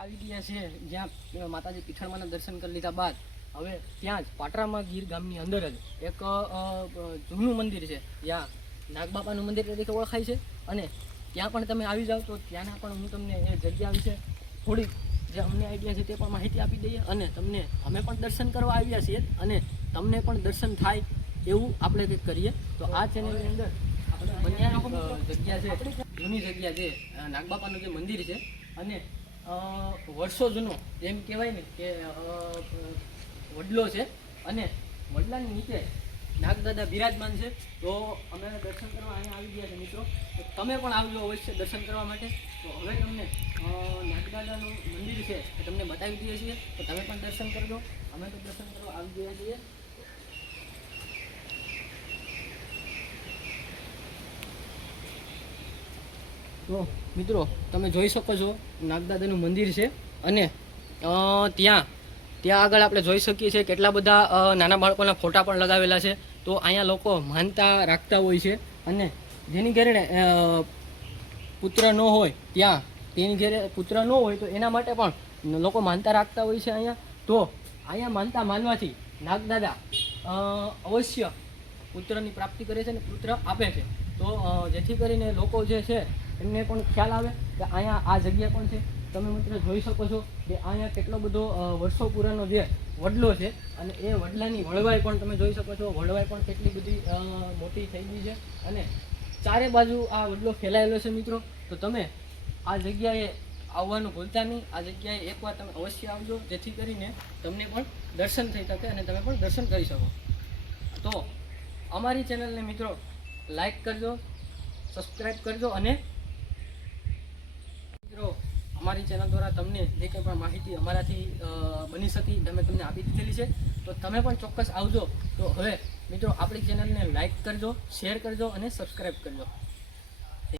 આવી ગયા છે જ્યાં માતાજી પીઠળમાંના દર્શન કરી લીધા બાદ હવે ત્યાં જ પાટરામાં ગીર ગામની અંદર જ એક જૂનું મંદિર છે, જ્યાં નાગબાપાનું મંદિર તરીકે ઓળખાય છે. અને ત્યાં પણ તમે આવી જાઓ તો ત્યાંના પણ હું તમને એ જગ્યા વિશે થોડીક જે અમને આઈડિયા છે તે પણ માહિતી આપી દઈએ, અને તમને અમે પણ દર્શન કરવા આવ્યા છીએ અને તમને પણ દર્શન થાય એવું આપણે કંઈક કરીએ. તો આ ચેનલની અંદર જગ્યા છે, જૂની જગ્યા છે, નાગબાપાનું જે મંદિર છે અને વર્ષો જૂનો એમ કહેવાય ને કે વડલો છે અને વડલાની નીચે નાગદાદા બિરાજમાન છે. તો અમે દર્શન કરવા અહીંયા આવી ગયા છે મિત્રો, તો તમે પણ આવજો અવશ્ય દર્શન કરવા માટે. તો હવે તમને નાગદાદાનું મંદિર છે એ તમને બતાવી દઈએ છીએ, તો તમે પણ દર્શન કરજો. અમે તો દર્શન કરવા આવી ગયા છીએ. તો મિત્રો તમે જોઈ શકો છો નાગદાદાનું મંદિર છે અને ત્યાં આગળ આપણે જોઈ શકીએ છીએ કેટલા બધા નાના બાળકોના ફોટા પણ લગાવેલા છે. તો અહીંયા લોકો માનતા રાખતા હોય છે અને જેની ઘરે પુત્ર ન હોય ત્યાં તેની ઘરે પુત્ર ન હોય તો એના માટે પણ લોકો માનતા રાખતા હોય છે અહીંયા. તો અહીંયા માનતા માનવાથી નાગદાદા અવશ્ય પુત્રની પ્રાપ્તિ કરે છે અને પુત્ર આપે છે. તો જેથી કરીને લોકો જે છે એમને પણ ખ્યાલ આવે કે અહીંયા આ જગ્યા પણ છે. તમે મિત્રો જોઈ શકો છો કે અહીંયા કેટલો બધો વર્ષો પુરાનો જે વડલો છે અને એ વડલાની વળવાઈ પણ તમે જોઈ શકો છો. વળવાઈ પણ કેટલી બધી મોટી થઈ ગઈ છે અને ચારે બાજુ આ વડલો ફેલાયેલો છે મિત્રો. તો તમે આ જગ્યાએ આવવાનું ભૂલતા નહીં. આ જગ્યાએ એકવાર તમે અવશ્ય આવજો, જેથી કરીને તમને પણ દર્શન થઈ શકે અને તમે પણ દર્શન કરી શકો. તો અમારી ચેનલને મિત્રો લાઈક કરજો, સબસ્ક્રાઈબ કરજો અને મિત્રો અમારી ચેનલ દ્વારા તમને જે કંઈ પણ માહિતી અમારાથી બની શકી અમે તમને આપી દીધેલી છે. તો તમે પણ ચોક્કસ આવજો. તો હવે મિત્રો આપણી ચેનલને લાઈક કરજો, શેર કરજો અને સબસ્ક્રાઈબ કરજો.